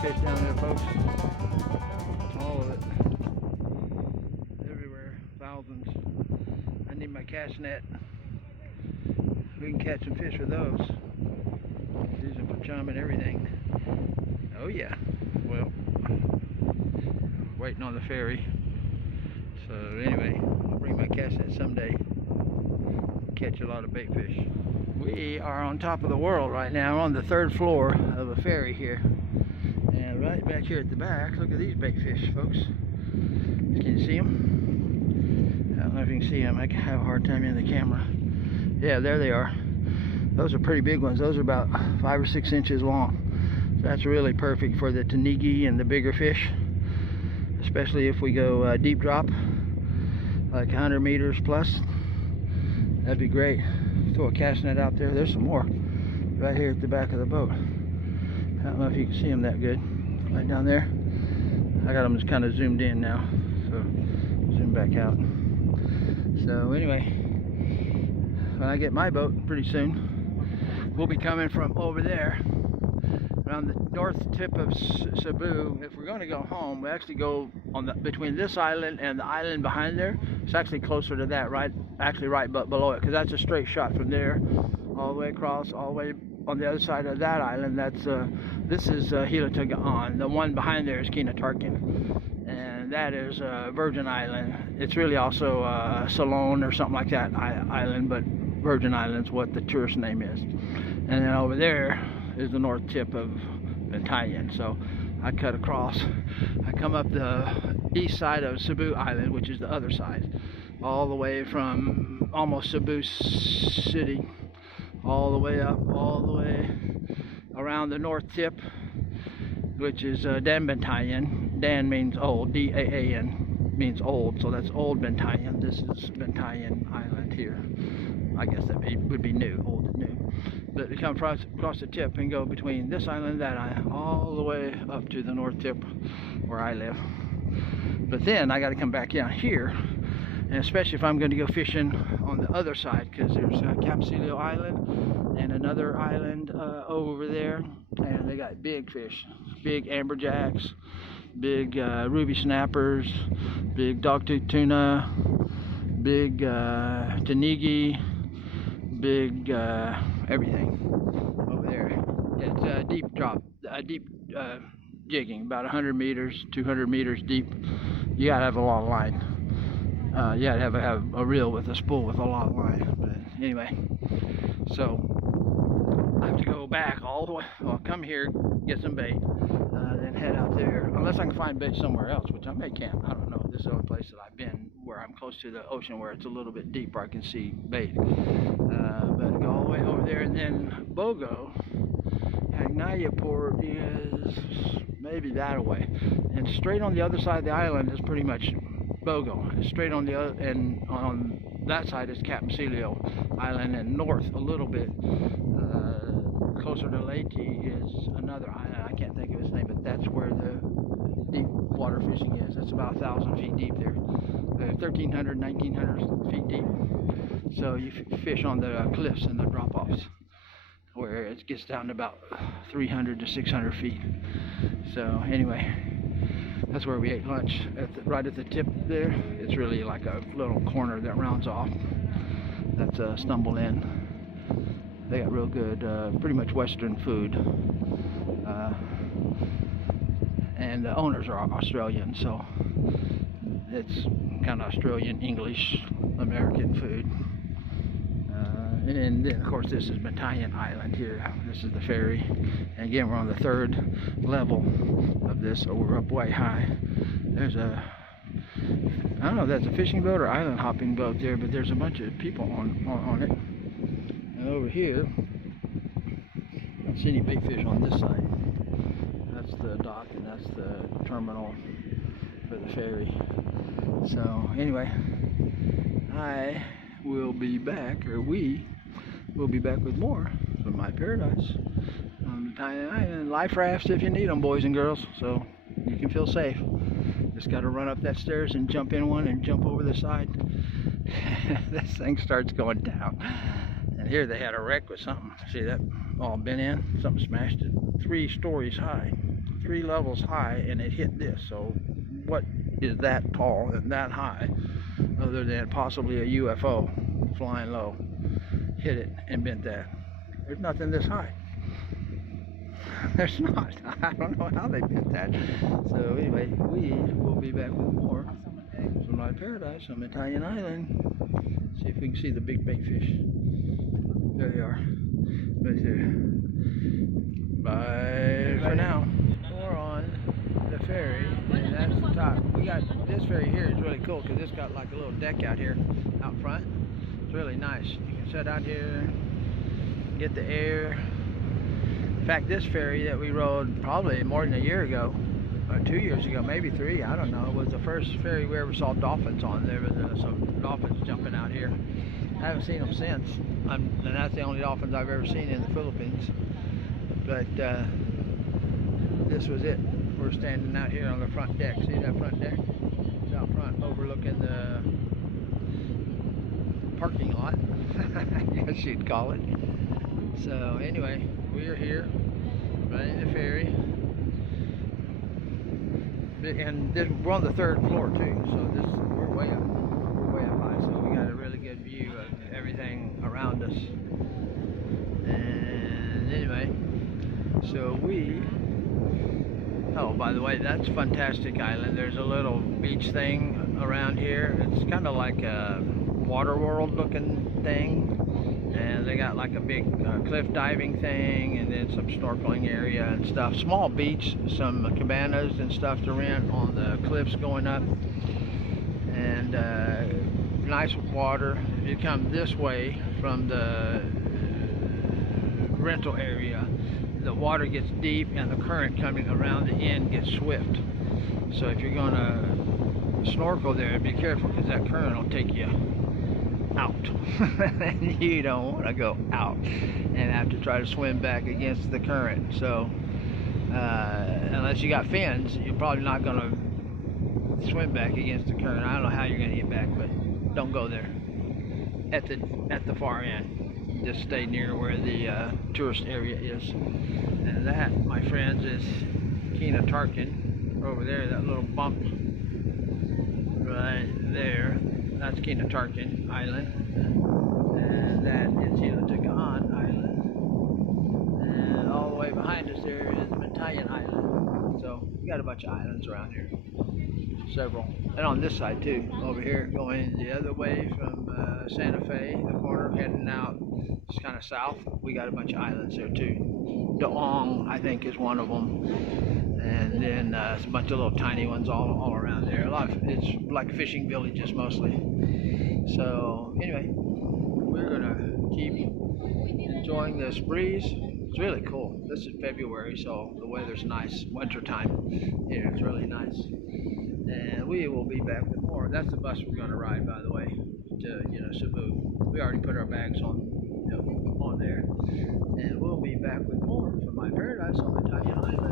fish down there, folks. All of it. Everywhere. Thousands. I need my cast net. We can catch some fish with those. Use them for chum and everything. Oh yeah. Well, waiting on the ferry. So anyway, I'll bring my cast net someday. Catch a lot of bait fish. We are on top of the world right now. We're on the 3rd floor of a ferry here. And right back here at the back, look at these bait fish, folks. Can you see them? I don't know if you can see them. I have a hard time in the camera. Yeah, there they are. Those are pretty big ones. Those are about 5 or 6 inches long. So that's really perfect for the tanigi and the bigger fish. Especially if we go deep drop, like 100 meters plus. That'd be great. Throw a cast net out there. There's some more right here at the back of the boat. I don't know if you can see them that good. Right down there. I got them just kind of zoomed in now. So zoom back out. So anyway, when I get my boat pretty soon, we'll be coming from over there around the north tip of Cebu. If we're going to go home, we actually go on between this island and the island behind there. It's actually closer to that, right below it, because that's a straight shot from there all the way across, all the way on the other side of that island. That's this is Hilatagaan. The one behind there is Kinatarkin, and that is Virgin Island. It's really also Ceylon or something like that island, but Virgin Island's what the tourist name is. And then over there is the north tip of Bantayan. So I cut across. I come up the east side of Cebu Island, which is the other side, all the way from almost Cebu City, all the way up, all the way around the north tip, which is Dan Bantayan. Dan means old, D-A-A-N means old, so that's Old Bantayan. This is Bantayan Island here. I guess that would be new, old and new. But we come across the tip and go between this island and that island, all the way up to the north tip where I live. But then I got to come back down here, and especially if I'm going to go fishing on the other side, because there's Capsilio Island and another island over there, and they got big fish, big amberjacks, big ruby snappers, big dogtooth tuna, big tanigi, big everything over there. It's a deep drop, deep jigging, about 100 meters, 200 meters deep. You gotta have a long line. You gotta have a reel with a spool with a long line. But anyway, so I have to go back all the way. Well, come here, get some bait, then head out there. Unless I can find bait somewhere else, which I may can't. I don't know. This is the only place that I've been where I'm close to the ocean, where it's a little bit deeper. I can see bait. But go all the way over there, and then Bogo, Hagnaya Port is maybe that away, and straight on the other side of the island is pretty much Bogo. Straight on the other, and on that side is Capsilio Island, and north a little bit, closer to Leyte, is another island. I can't think of its name, but that's where the deep water fishing is. That's about 1,000 feet deep there, 1,300, 1,900 feet deep. So you fish on the cliffs and the drop-offs, where it gets down to about 300 to 600 feet. So anyway, that's where we ate lunch, right at the tip there. It's really like a little corner that rounds off. That's Stumble Inn. They got real good, pretty much Western food. And the owners are Australian, so it's kind of Australian, English, American food. And then, of course, this is Bantayan Island here. This is the ferry. And again, we're on the 3rd level of this, so we're up way high. There's a, I don't know if that's a fishing boat or island hopping boat there, but there's a bunch of people on it. And over here, I don't see any big fish on this side. That's the dock, and that's the terminal for the ferry. So anyway, I will be back, or we will be back with more from my paradise on Bantayan Island. Life rafts if you need them, boys and girls, so you can feel safe. Just got to run up that stairs and jump in one and jump over the side. This thing starts going down. And here they had a wreck with something. See that all bent in? Something smashed it. 3 stories high. 3 levels high, and it hit this. So what is that tall and that high, other than possibly a UFO flying low, hit it and bent that? There's nothing this high. There's not. I don't know how they bent that. So anyway, we will be back with more from my paradise on Bantayan Island. See if we can see the big bait fish. There they are, right there. Bye for now. We're on the ferry, and that's the top. We got this ferry here is really cool because it's got like a little deck out here, out front. It's really nice. You can sit out here, get the air. In fact, this ferry that we rode probably more than a year ago, or 2 years ago, maybe 3, I don't know, was the first ferry we ever saw dolphins on. There was some dolphins jumping out here. I haven't seen them since, and that's the only dolphins I've ever seen in the Philippines. But this was it. We're standing out here on the front deck. See that front deck? It's out front, overlooking the parking lot, I guess you'd call it. So anyway, we are here, riding the ferry, and we're on the 3rd floor too. So we're way up high. So we got a really good view of everything around us. And anyway, so oh, by the way, that's Fantastic Island. There's a little beach thing around here. It's kind of like a water world looking thing. And they got like a big cliff diving thing, and then some snorkeling area and stuff. Small beach, some cabanas and stuff to rent on the cliffs going up. And nice water. If you come this way from the rental area, the water gets deep and the current coming around the end gets swift. So if you're going to snorkel there, be careful because that current will take you out. You don't want to go out and have to try to swim back against the current. So unless you got fins, you're probably not going to swim back against the current. I don't know how you're going to get back, but don't go there at the far end. Just stay near where the tourist area is. And that, my friends, is Kina Tarkin over there. That little bump right there, that's Kina Tarkin Island, and that is Hilatakaan Island, and all the way behind us there is Bantayan Island. So we got a bunch of islands around here, several, and on this side too, over here going the other way from Santa Fe, the corner heading out, it's kind of south. We got a bunch of islands there too. Daong, I think, is one of them, and then it's a bunch of little tiny ones all around there. It's like fishing villages mostly. So anyway, we're gonna keep enjoying this breeze. It's really cool. This is February, so the weather's nice. Winter time here, it's really nice. And we will be back with more. That's the bus we're gonna ride, by the way, to Cebu. We already put our bags on there, and we'll be back with more from my paradise on Bantayan Island.